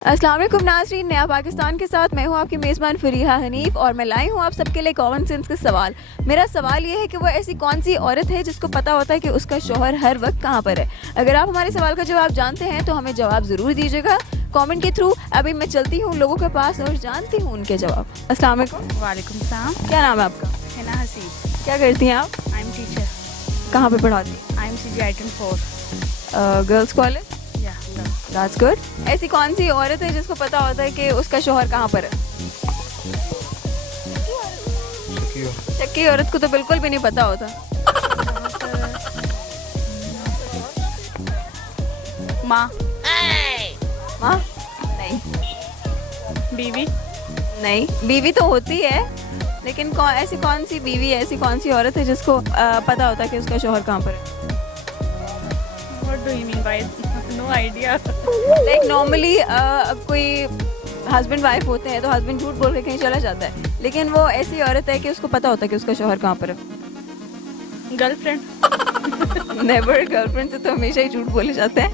अस्सलाम वालेकुम नाज़रीन, नया पाकिस्तान के साथ मैं हूं आपकी मेज़बान फरीहा हनीफ और मैं लाई हूं आप सबके लिए कॉमन सेंस के सवाल। मेरा सवाल ये है कि वो ऐसी कौन सी औरत है जिसको पता होता है कि उसका शौहर हर वक्त कहां पर है। अगर आप हमारे सवाल का जवाब जानते हैं तो हमें जवाब ज़रूर दीजिएगा कमेंट के थ्रू। अभी मैं चलती हूँ लोगों के पास और जानती हूँ उनके जवाब। अस्सलाम वालेकुम। वालेकुम सलाम। क्या नाम है आपका? हिना हसीब। क्या करती हैं आप? I am teacher. कहाँ पर पढ़ाती हैं? I am CG item 4। Girls college. या दैट्स गुड। ऐसी कौन सी औरत है जिसको पता होता है कि उसका शौहर कहाँ पर है? शक्की औरत को तो बिल्कुल भी नहीं पता होता। माँ। माँ? नहीं। बीवी। नहीं, बीवी तो होती है लेकिन ऐसी कौन सी बीवी है, ऐसी कौन सी औरत है जिसको पता होता है कि उसका शौहर कहाँ पर है? What do you mean by no idea? Like normally कोई हस्बैंड वाइफ होते हैं तो हस्बैंड झूठ बोल के कहीं चला जाता है, लेकिन वो ऐसी औरत है कि उसको पता होता है कि उसका शौहर कहाँ पर है। गर्लफ्रेंड। नेवर। गर्लफ्रेंड से तो हमेशा ही झूठ बोले जाते हैं।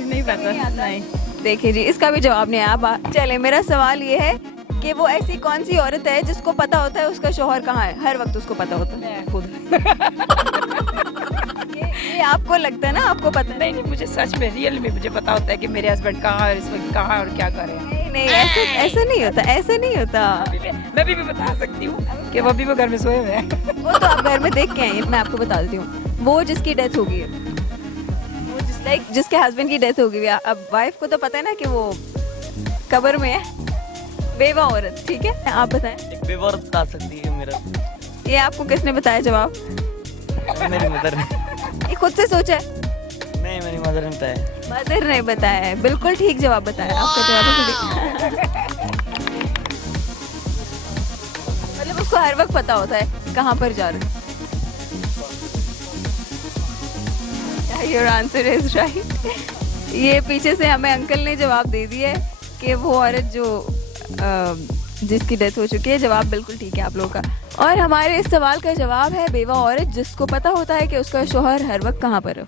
नहीं पता। नहीं। देखिए जी, इसका भी जवाब नहीं आया। चले, मेरा सवाल ये है कि वो ऐसी कौन सी औरत है जिसको पता होता है उसका शौहर कहाँ है, हर वक्त उसको पता होता है। मैं खुद। ये आपको लगता है ना, आपको पता है? नहीं, मुझे सच में रियल में मुझे पता होता है कि मेरे हस्बैंड कहाँ है, इस वक्त कहाँ है और क्या कर रहे हैं। नहीं, ऐसा नहीं होता, ऐसा नहीं होता। मैं भी बता सकती हूँ कि वो अभी वो घर में सोए हुए हैं। वो तो आप घर में देख के आए हैं। मैं आपको बता देती हूँ, वो जिसकी डेथ हो गई है, वो जिसके हस्बैंड की डेथ हो गई है। अब वाइफ को तो पता है ना कि वो कब्र में है, बेवा औरत। ठीक है, आप बताएं। एक बेवा औरत बता सकती है मेरा। ये आपको किसने बताया जवाब? मेरी मदर ने। ये खुद से सोचा है? नहीं, मेरी मदर ने बताया। मदर ने बताया है। बिल्कुल ठीक जवाब बताया आपका। जवाब मतलब उसको हर वक्त पता होता है कहाँ पर जा रहे हैं। Your answer is right. ये पीछे से हमें अंकल ने जवाब दे दिया है कि वो औरत जो जिसकी डेथ हो चुकी है। जवाब बिल्कुल ठीक है आप लोगों का। और हमारे इस सवाल का जवाब है बेवा औरत जिसको पता होता है कि उसका शौहर हर वक्त कहाँ पर है।